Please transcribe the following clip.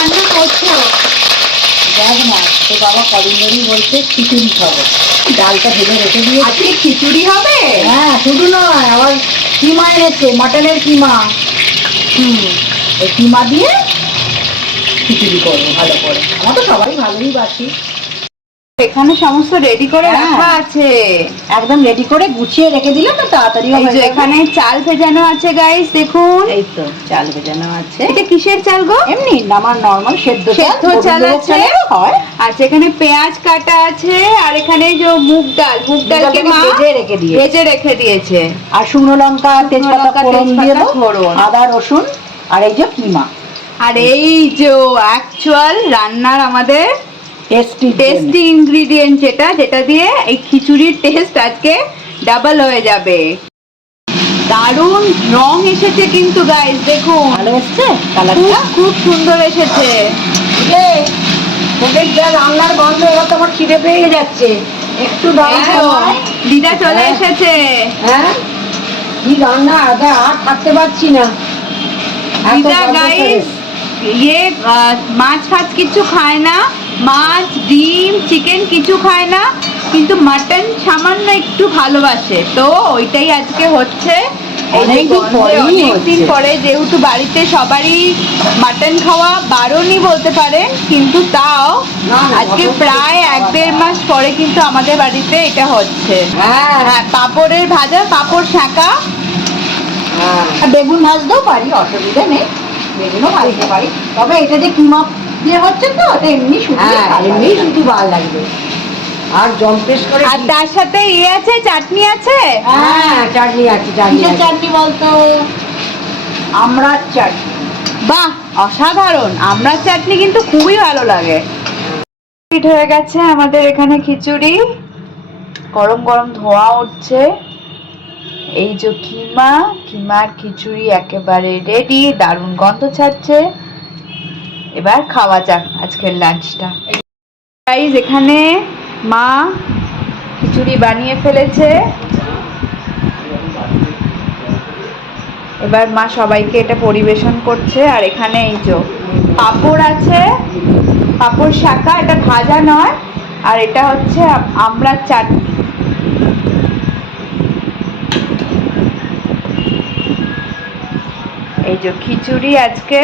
রান্না করছো? দেখ না, তো বাবা কদিন ধরেই বলছে খিচুড়ি খাবো, ডালটা ভেজে রেখে দিয়ে। আজকে খিচুড়ি হবে? হ্যাঁ, শুধু নয়, আবার কিমা এনেছে, মাটনের কিমা। ওই কিমা দিয়ে খিচুড়ি করবো ভালো করে। আমরা তো সবাই ভালোই বাসি। এখানে সমস্ত রেডি করে রাখা আছে, একদম রেডি করে গুছিয়ে রেখে দিলে তো তাড়াতাড়ি এই যে এখানে চাল ভেজানো আছে গাইস, দেখুন। এই তো চাল ভেজানো আছে। এটা কিসের চাল গো? এমনি আমার নরমাল সেদ্ধ চাল আছে। হয়। আচ্ছা, এখানে পেঁয়াজ কাটা আছে, আর এখানে যে মুগ ডালকে মা ভেজে রেখে দিয়েছে। আর শুকনো লঙ্কা, তেজপাতা ফোড়ন দিয়ে দাও, আদা রসুন, আর এই যে কিমা। আর এই যে অ্যাকচুয়াল রান্নার আমাদের টেস্টি ইনগ্রেডিয়েন্ট, যেটা দিয়ে এই খিচুড়ির টেস্ট আজকে ডাবল হয়ে যাবে। দারুণ রং এসেছে কিন্তু গাইস, দেখুন। ভালো এসেছে কালারটা, খুব সুন্দর এসেছে। তোদের যা রান্নার গন্ধ, এবার তো আমার খিদে পেয়ে যাচ্ছে। একটু দিদা চলে এসেছে। হ্যাঁ, কি রান্না, আদা আর থাকতে পারছি না। দিদা গাইস মাছ ফাছ কিছু খায় না, মাছ ডিম চিকেন কিছু খায় না, কিন্তু মাটন সামান্য একটু ভালোবাসে। তো ওইটাই আজকে হচ্ছে। অনেকদিন পরে, যেহেতু বাড়িতে সবারই মাটন খাওয়া বারণই বলতে পারেন, কিন্তু তাও আজকে প্রায় 1-1.5 মাস পরে কিন্তু আমাদের বাড়িতে এটা হচ্ছে। হ্যাঁ, পাঁপড়ের ভাজা, পাঁপড় শাঁকা, বেগুন ভাজতেও পারি, অসুবিধা নেই, বেগুনও ভাজতে পারি। তবে এটা যে কিমা দিয়ে হচ্ছে তো, এটা এমনি শুধু ভালো লাগবে। আর জম্পেশ করে, আর তার সাথে আছে, চাটনি আছে। হ্যাঁ, চাটনি আছে। চাটনি বলতো আমড়ার চাটনি। বাহ, অসাধারণ! আমড়ার চাটনি কিন্তু খুবই ভালো লাগে। হিট হয়ে গেছে আমাদের এখানে খিচুড়ি, গরম গরম ধোঁয়া উঠছে। এই যে কিমার খিচুড়ি একেবারে রেডি, দারুণ গন্ধ ছাড়ছে। এবার খাওয়া যাক আজকের লাঞ্চটা। গাইস, এখানে মা খিচুড়ি বানিয়ে ফেলেছে। এবার মা সবাইকে এটা পরিবেশন করছে। আর এখানে এই যে পাঁপড় আছে, পাঁপড় শাঁকা, এটা ভাজা নয়, আর এটা হচ্ছে আমড়ার চাটনি। এই যে খিচুড়ি আজকে